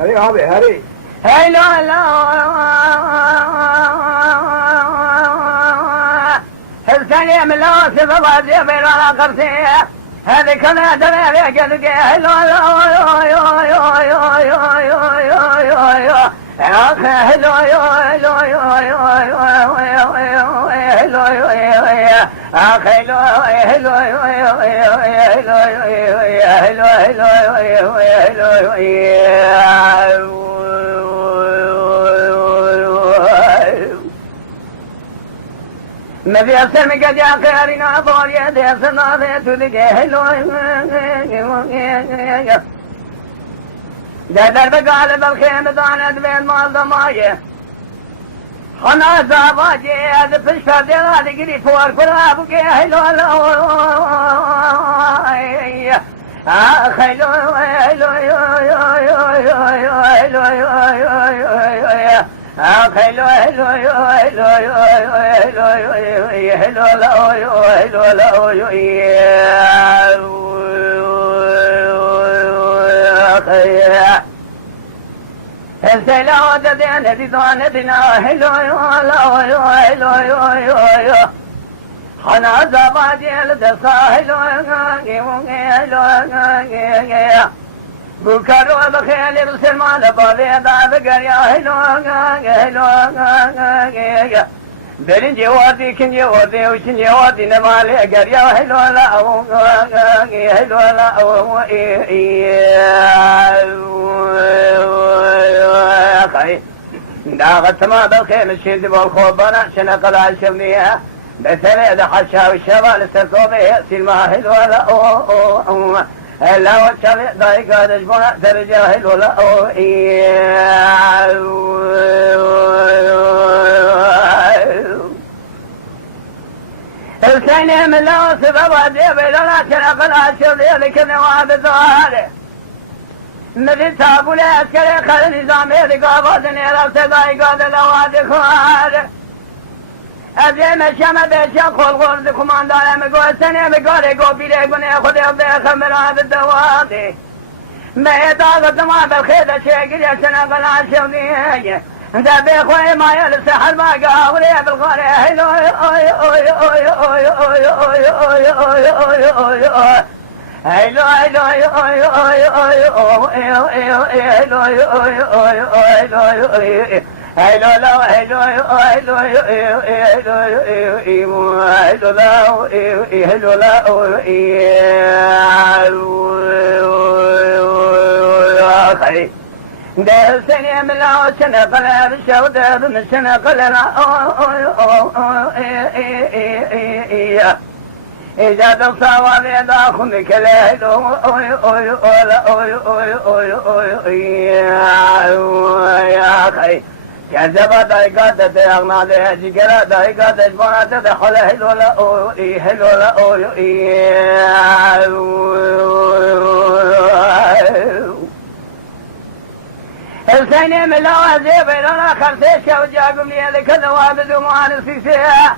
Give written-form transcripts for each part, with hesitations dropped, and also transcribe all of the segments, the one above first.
هري هابي هري هاي لا لا الثانية من لا سبب دي بين قرتي هذه كنا دمي جدك هاي لا لا ما في أحسن من قد يعقرنا طول يدي صنافة تذكي دادر بقال بالخيم دانت بين مال ضمايه خنا زاباجي هذا فشفة ديغاد قري فور فرابك هلو هلو خيلو هلو خيلو السلام تدين تدين تدين هلو خنا زبادي الدساهل بكرو بخيل بسلمان بابيدا بقريا هلو برين جوادي كن جوادي وشن جوادي نمالي قريا هلو داغت ما بالخيم الشيد والخوبنا شنقل عشمنيها بثريد حشا والشبال استركوبه سلما هلو لا وشبه ضايقا دجبنا ترجاهل ولا السنة من لو سبب ودي بيلنا شنقل عشمنيها لكن وعد ظهاره مثل تابو لأسكري خل نظامي رقابتني رفت ضايقات الأواد خوار أبي مشام بيشا خل غرد كماندار مقوى سنة مقاري قوبي لقوني خودي بيخ مراد الدوادي ما طاقت ما بالخيدة شاكري شنقل عشمنيه دا بيخوي ما يلسحر ما قاولي بالغاري هلو هلو ده سنة من لا سنة قلنا بالشودة من سنة قلنا إذا تصاوى بيدا خمك لهلو يا أخي كذب دايقات تيغنا ده جيكرا دايقات جبنا تدخل هلو الثاني من لوازي بيننا خرسيشة وجاكم لي هذا كذا وابد ومعانسي فيها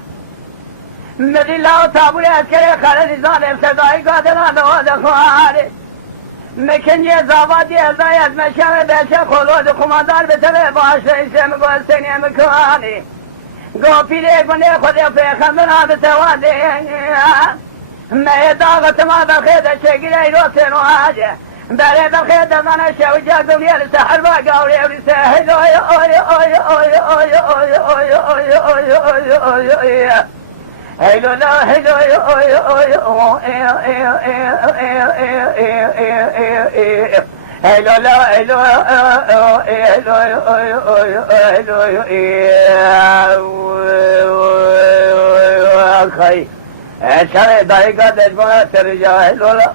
مثل الله تابولي أسكري خالد زالي سدائي قادنا دواد خواري مكن زابادي الزايد مشامي بيشا خلود خماندار بتبه باشا اسم قوستيني مكواني قوفي ليكوني خودي في خمنا بتوادي ما يداغت ما بخيد الشكري روسين وحاجة باري بخيد انا شوجا دولي السحر باقاولي ورساهل هلو لا هلو هلو لا هلو خي شري دايقة دجبنا ترجع هلو لا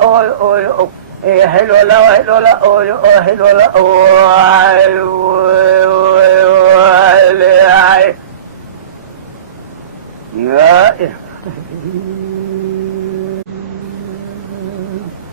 هلو لا هلو لا